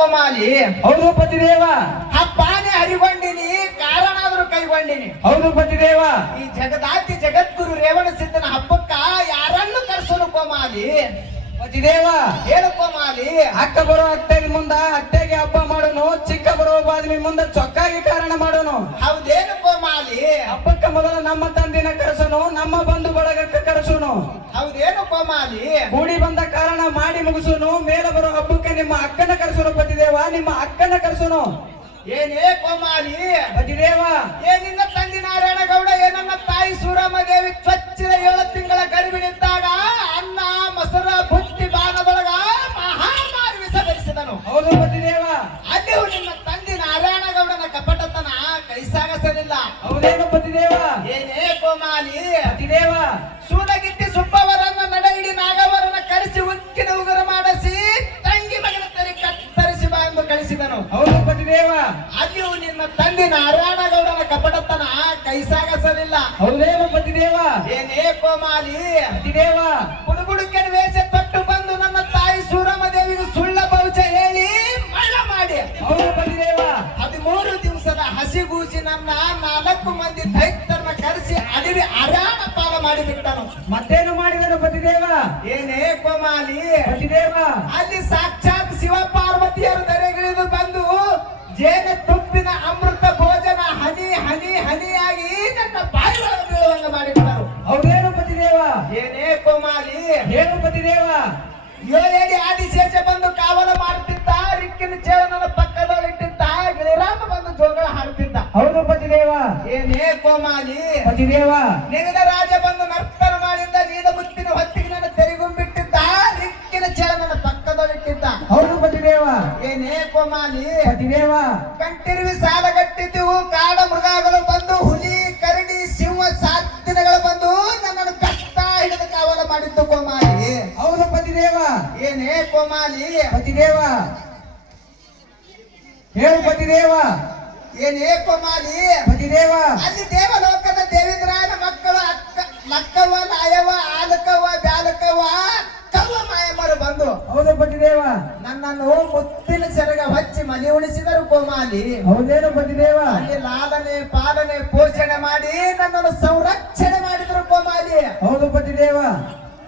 ಕೋಮಾಲಿ. ಹೌದು ಪತಿದೇವ. ಹಬ್ಬಾನೆ ಹರಿಗೊಂಡಿನಿ, ಕಾರಣಾದ್ರೂ ಕೈಗೊಂಡಿನಿ. ಹೌದು ಪತಿದೇವ. ಈ ಜಗದಾತಿ ಜಗದ್ಗುರು ರೇವಣ ಸಿದ್ಧನ ಹಬ್ಬಕ್ಕ ಯಾರನ್ನು ಕರೆಸಲು ಕೋಮಾಲಿ? ಪತಿದೇವ. ಹೇಳು ಕೋಮಾಲಿ. ಅಕ್ಕ ಬರೋ ಅತ್ತೆಗೆ ಮುಂದ ಅತ್ತೆಗೆ ಹಬ್ಬ ಮಾಡೋನು, ಚಿಕ್ಕ ಬರೋ ಬಾದ್ಮಿ ಮುಂದ ಚೊಕ್ಕಾಗಿ ಕಾರಣ ಮಾಡೋನು. ಹೌದೇನು ಕೋಮಾಲಿ? ಹಬ್ಬಕ್ಕ ಮೊದಲ ನಮ್ಮ ತಂದಿನ ಕರೆಸೋನು, ನಮ್ಮ ಬಂಧು ಬಳಗಕ್ಕೆ ಕರೆಸೋನು. ಹೌದೇನು ಕೋಮಾಲಿ? ಕೂಡಿ ಬಂದ ಕಾರಣ ಮಾಡಿ ಮುಗಿಸೋನು. ಮೇಲೆ ಬರೋ ಹಬ್ಬಕ್ಕೆ ನಿಮ್ಮ ಅಕ್ಕನ ಕರೆಸೋನು ಪತಿದೇವ, ನಿಮ್ಮ ಅಕ್ಕನ ಕರೆಸೋನು. ಏನೇ ಕೋಮಾಲಿ? ಪತಿದೇವ. ಏನಿನ್ನ ತಂದೆ ನಾರಾಯಣಗೌಡ ಏನನ್ನ ತಾಯಿ ಸೂರಮ್ಮದೇವಿ ಚೊಚ್ಚಿನ 7 ತಿಂಗಳ ಗರ್ಭಿಣಿದ್ದಾಗ ಅನ್ನ ಮೊಸರ ಬುತ್ತಿ ಬಾಣದೊಳಗ ಮಹಾಮಾರಿ ವಿಸರ್ಜಿಸಿದನು. ಹೌದು ಪತಿದೇವ. ಅಲ್ಲಿಯೂ ನಿಮ್ಮ ತಂದೆ ನಾರಾಯಣಗೌಡನ ಕಪಟತನ ಕೈಸಾಗಸಲಿಲ್ಲ. ಹೌದೇನು ಪತಿದೇವ. ಏನೇ ಕೋಮಾಲಿ? ಪತಿದೇವ. ಸೂಲಗಿತ್ತಿ ಸುಬ್ಬವರನ್ನ ನಡೆಯಿಡಿ ನಾಗವರನ್ನ ಕರೆಸಿ ಉಕ್ಕಿನ ಉಗುರ ಮಾಡಿಸಿ ತಂಗಿ ಮಗನ ತರಿ ಕತ್ತರಿಸಿ ಬಾ ಎಂದು ಕಳಿಸಿದನು. ಹೌದು ಪತಿದೇವ. ಅಲ್ಲಿಯೂ ನಿಮ್ಮ ತಂದೆ ನಾರಾಯಣಗೌಡನ ಕಪಟತನ ಕೈಸಾಗಸಲಿಲ್ಲ. ಹೌದೇನು ಪತಿದೇವ. ಏನೇ ಕೋಮಾಲಿ? ಪತಿದೇವ. ಬುಡುಬುಡುಕಿನ ವೇಷ ತೊಟ್ಟು ಬಂದು ನನ್ನ ತಾಯಿ ಸೂರಮ್ಮ ದೇವಿಗೆ ಸುಳ್ಳ ಬೌಚ ಹೇಳಿ ಮಳ್ಳ ಮಾಡಿ. ಹೌದು ಪತಿದೇವ. 13 ದಿವಸದ ಹಸಿಗೂಸಿನನ್ನ 4 ಮಂದಿ ದೈತ್ಯರನ್ನ ಕರೆಸಿ ಅಡವಿ ಅರಾಣ ಪಾಲ ಮಾಡಿಬಿಟ್ಟನು. ಮತ್ತೇನು ಮಾಡಿದನು ಪತಿದೇವ. ಏನೇ ಕೋಮಾಲಿ? ಪತಿದೇವ. ಅಲ್ಲಿ ಸಾಕ್ಷಾತ್ ಶಿವ ಪಾರ್ವತಿಯರು ಧರೆಗಿಳಿದು ಬಂದು ಜೇನ ತುಪ್ಪಿನ ಅಮೃತ ಭೋಜನ ಹನಿ ಹನಿ ಹನಿಯಾಗಿ ನನ್ನ ಬಾಯಿ ಒಳಗೆ ಬೀಳುವಂಗ ಮಾಡಿಬಿಟ್ಟರು. ಹೌದೇನು ಪತಿದೇವ. ಏನೇ ಕೋಮಾಲಿ? ಏನು ಪತಿದೇವ. 7 ಆದಿಶೇಷ ಬಂದು ಕಾವಲ ಮಾಡುತ್ತಿದ್ದ, ರಿಕ್ಕಿನ ಚೇಳನ ಪಕ್ಕದಲ್ಲಿಟ್ಟಿದ್ದ, ಗಿಳಿರಾಮ ಬಂದು ಜೋಗಳ ಹಾಡುತ್ತಿದ್ದ. ಹೌದು ಪತಿದೇವ. ಏನೇ ಕೋಮಾಲಿ? ಪತಿದೇವ. ನಿಗದ ರಾಜ ಬಂದು ನರ್ತನ ಮಾಡಿದ್ದ, ನೀದ ಮುತ್ತಿನ ಹೊತ್ತಿಗೆ ನನ್ನ ತೆರಿಗುಂಬಿಟ್ಟಿದ್ದ, ರಿಕ್ಕಿನ ಚೇಳನ ಪಕ್ಕದಲ್ಲಿಟ್ಟಿದ್ದ. ಹೌದು ಪತಿದೇವ. ಏನೇ ಕೋಮಾಲಿ? ಪತಿದೇವ. ಕಂಟಿರುವಿ ಸಾಲಗಟ್ಟಿದ್ದೆವು, ಕಾಡ ಮೃಗಗಳು ಬಂದು ಹುಲಿ ಕರಡಿ ಸಿಂಹ ಸಾತ್ತಿನಗಳು ಬಂದು ನನ್ನನ್ನು ಬೆತ್ತ ಹಿಡಿದು ಕಾವಲ ಮಾಡಿದ್ದು ಕೋಮಾಲಿ. ಹೌದು ಪತಿದೇವ. ಏನೇ ಕೋಮಾಲಿ? ಪತಿದೇವ. ಹೇಳು ಪತಿದೇವ. ಏನೇ ಕೋಮಾಲಿ? ಪತಿದೇವ. ಅಲ್ಲಿ ದೇವಲೋಕದ ದೇವೇಂದ್ರಾಯನ ಮಕ್ಕಳು ಲಕ್ಕವ್ವ ನಾಯವ್ವ ಆಲಕವ್ವ ಬ್ಯಾಲಕವ್ವ ಕವ್ವ ಮಾಯಮ್ಮರು ಬಂದು ಹೌದು ಪತಿದೇವ. ನನ್ನನ್ನು ಮುತ್ತಿನ ಸೆರಗ ಹಚ್ಚಿ ಮನೆ ಉಳಿಸಿದರು ಕೋಮಾಲಿ. ಹೌದೇನು ಪತಿದೇವ. ಅಲ್ಲಿ ಲಾಲನೆ ಪಾಲನೆ ಪೋಷಣೆ ಮಾಡಿ ನನ್ನನ್ನು ಸಂರಕ್ಷಣೆ ಮಾಡಿದರು ಕೋಮಾಲಿ. ಹೌದು ಪತಿದೇವ.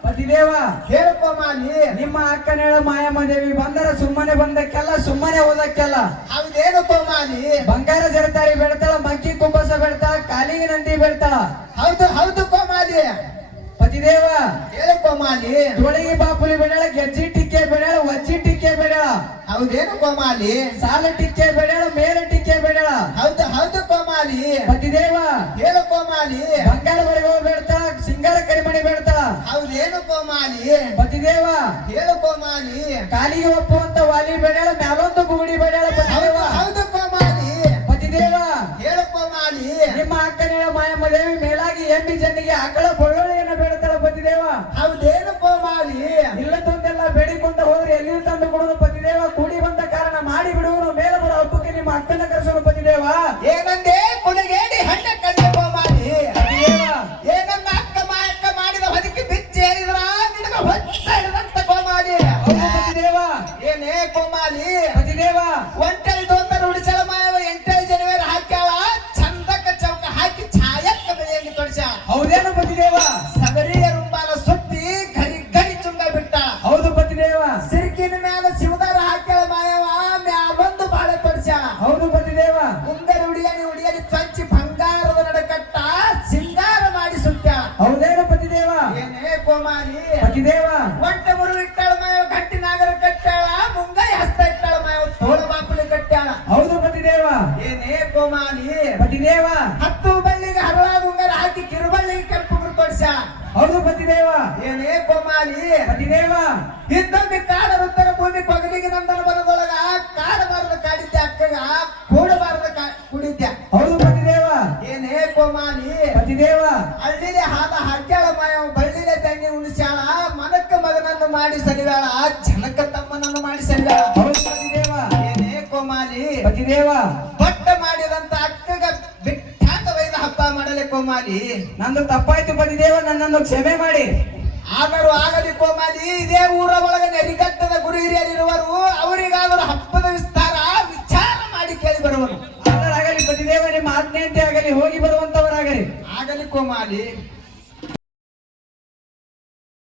ಪತಿದೇವ. ಹೇಳು ಕೋಮಾಲಿ. ನಿಮ್ಮ ಅಕ್ಕನೇಳ ಮಾಯಮ್ಮ ದೇವಿ ಬಂದರ ಸುಮ್ಮನೆ ಬಂದಕ್ಕೆಲ್ಲ, ಸುಮ್ಮನೆ ಓದಕ್ಕೆಲ್ಲ. ಹೌದೇನು ಕೋಮಾಲಿ? ಬಂಗಾರ ಜರತಾರಿ ಬೆಳ್ತಾಳ, ಮಂಕಿ ಕುಂಬಸ ಬೆಳ್ತಾಳ, ಕಾಲಿಗೆ ನಂದಿ ಬೆಳ್ತಾಳ. ಹೌದು ಹೌದು ಕೋಮಾಲಿ. ಪತಿದೇವ. ಹೇಳು ಕೋಮಾಲಿ. ತೊಳಗಿ ಬಾಪುಲಿ ಬೆಳ್ಯಾಳ, ಗೆಜ್ಜಿ ಟಿಕ್ಕೆ ಬೆಳ್ಯಾಳ, ವಜ್ಜಿ ಟಿಕ್ಕೆ ಬೆಳ್ಯಾಳ. ಹೌದೇನು ಕೋಮಾಲಿ? ಸಾಲ ಟಿಕ್ಕೆ ಬೆಳ್ಯಾಳ, ಮೇಲೆ ಟಿಕ್ಕೆ ಬೆಳ್ಯಾಳ. ಹೌದು ಹೌದು ಕೋಮಾಲಿ. ಪತಿದೇವ. ಹೇಳು ಕೋಮಾಲಿ. ಬಂಗಾರ ಬರೆಗೋ ಬೆಳ್ತಾಳ, ಸಿಂಗಾರ ಕರಿಮಣಿ ಬೆಳ್ತಾಳ. ಹೌದೇನು ಕೋಮಾಲಿ? ಪತಿದೇವ. ಹೇಳು ಕೋಮಾಲಿ. ಕಾಲಿಗೆ ಒಪ್ಪುವಂತ ವಾಲಿ ಬೆಳ್ಯಾಳ, ಮ್ಯಾಲೊಂದು ಗುಗುಡಿ ಬೆಳ್ಯಾಳ. ಪತಿದೇವ. ಹೌದು ಕೋಮಾಲಿ. ಪತಿದೇವ. ಹೇಳು ಕೋಮಾಲಿ. ನಿಮ್ಮ ಅಕ್ಕನೇಳ ಮಾಯಮ್ಮ ದೇವಿ ಮೇಲಾಗಿ ಎಮ್ಮಿ ಜನ್ನಿಗೆ ಆಕಳ ಬೊಳ್ಳೊಳ್ಳೆಯನ್ನ ಬೆಳ್ತಾಳ. ಪತಿದೇವ. ಹೌದೇನು ಕೋಮಾಲಿ. ಇಲ್ಲದೊಂದೆಲ್ಲ ಬೇಡಿಕೊಂಡ ಹೋದ್ರೆ ಎಲ್ಲಿಯೂ ತಂದು ಕೊಡೋದು ಪತಿದೇವ. ಕೂಡಿ ಬಂದ ಕಾರಣ ಮಾಡಿ ಬಿಡುವರು. ಮೇಲೆ ಬರೋ ಹಬ್ಬಕ್ಕೆ ನಿಮ್ಮ ಅಕ್ಕನ ಕರೆಸೋನು ಪತಿದೇವ. ಏನಂದೆ ಕುಲಗೇಡಿ ಹಣ್ಣ ಕಂಡೆ ಕೋಮಾಲಿ. ಪತಿದೇವ. ಏನನ್ನ ಅಕ್ಕ ಮಾಯಕ್ಕ ಮಾಡಿದ ಹೊದಕ್ಕೆ ಬಿಚ್ಚಿ ಹೇಳಿದ್ರ ನಿನಗ ಹೊಚ್ಚ ಹಿಡಿದಂತ ಕೋಮಾಲಿ. ಹೌದು ಪತಿದೇವ. ಏನೇ ಕೋಮಾಲಿ. ಪತಿದೇವ. ಒಂಟೆಲ್ ದೊಂದರ ಉಡಿಸಳ ಮಾಯವ 8 ಜನವರಿ ಹಾಕ್ಯಾಳ, ಚಂದಕ್ಕ ಚೌಕ ಹಾಕಿ ಛಾಯಕ್ಕ ಬೆಳೆಯಲ್ಲಿ ತೊಡಿಸ. ಹೌದೇನು ಪತಿದೇವ. ಸಗರಿಯ ರುಂಬಾಲ ಸುತ್ತಿ ಗರಿ ಗರಿ ಚುಂಗ ಬಿಟ್ಟ. ಹೌದು ಪತಿದೇವ. ಸಿರ್ಕಿನ ಮ್ಯಾಲ ಶಿವದಾರ ಹಾಕ್ಯಾಳ ಮಾಯವ, ಮ್ಯಾಲೊಂದು ಬಾಳೆ ತೊಡಿಸ. ಹೌದು ಪತಿದೇವ. ಉಂಗರ ಉಡಿಯಲಿ ಚಂಚಿ ಬಂಗಾರದ ನಡಕಟ್ಟ ಸಿಂಗಾರ ಮಾಡಿ ಸುಟ್ಟ. ಹೌದೇನು ಪತಿದೇವ. ಏನೇ ಕೋಮಾಲಿ. ಪತಿದೇವ. ಒಂಟೆ ಮುರು ಇಟ್ಟಾಳ ಮಾಯವ, ಗಟ್ಟಿ ನಾಗರ ಕಟ್ಟಾಳ, ಮುಂಗೈ ಹಸ್ತ ಇಟ್ಟಾಳ ಮಾಯವ, ತೋಳ ಬಾಪುಲಿ ಕಟ್ಟಾಳ. ಹೌದು ಪತಿದೇವ. ಏನೇ ಕೋಮಾಲಿ. ಪತಿದೇವ. 10 ಬಳ್ಳಿಗೆ ಹರಳಾದ ಉಂಗರ ಹಾಕಿ ಕಿರುಬಳ್ಳಿಗೆ ಕೆಂಪು ಗುರು ತೊಡಿಸ. ಹೌದು ಪತಿದೇವ. ಏನೇ ಕೋಮಾಲಿ. ಪತಿದೇವ. ಇದ್ದೊಮ್ಮೆ ಕಾಡ ಉತ್ತರ ಭೂಮಿ ಕೊಗಲಿಗೆ ನಂದನ ಬರದೊಳಗ ಕಾಡಬಾರದ ಕಾಡಿದ್ದೆ, ಅಕ್ಕಗ ಕೂಡಬಾರದ ಕುಡಿದ್ದೆ. ಹೌದು ಪತಿದೇವ. ಏನೇ ಕೋಮಾಲಿ. ಪತಿದೇವ. ಹಳ್ಳಿಲೆ ಹಾದ ಹಾಕ್ಯಾಳ ಮಾಯವ, ಬಳ್ಳಿಲೆ ಬೆಣ್ಣೆ ಉಣಿಸ್ಯಾಳ, ಮನಕ್ಕ ಮಗನನ್ನು ಮಾಡಿ ಸರಿಯಾಳ, ಜನಕ ತಮ್ಮನನ್ನು ಮಾಡಿ ಸರಿಯಾಳ. ಹೌದು ಪತಿದೇವ. ಏನೇ ಕೋಮಾಲಿ. ಪತಿದೇವ. ಬಟ್ಟ ಮಾಡಿದಂತ ಅಕ್ಕಗ ಬಿಟ್ಟಾತ ವೈದ ಹಬ್ಬ ಮಾಡಲೆ ಕೋಮಾಲಿ. ನಂದು ತಪ್ಪಾಯ್ತು ಪತಿದೇವ, ನನ್ನನ್ನು ಕ್ಷಮೆ ಮಾಡಿ. ಆದರೂ ಆಗಲಿ ಕೋಮಾಲಿ. ಇದೇ ಊರ ಒಳಗೆ ನೆರಿಗಟ್ಟದ ಗುರು ಹಿರಿಯರಿರುವರು, ಅವರಿಗಾದರೂ ಹಬ್ಬದ ಬರುವನು. ಅದರಾಗಲಿ ಪತಿದೇವ ನಿಮ್ಮ ಆಜ್ಞೆಯಂತೆ ಆಗಲಿ ಹೋಗಿ ಬರುವಂತವರಾಗಲಿ. ಆಗಲಿ ಕೋಮಾಲಿ.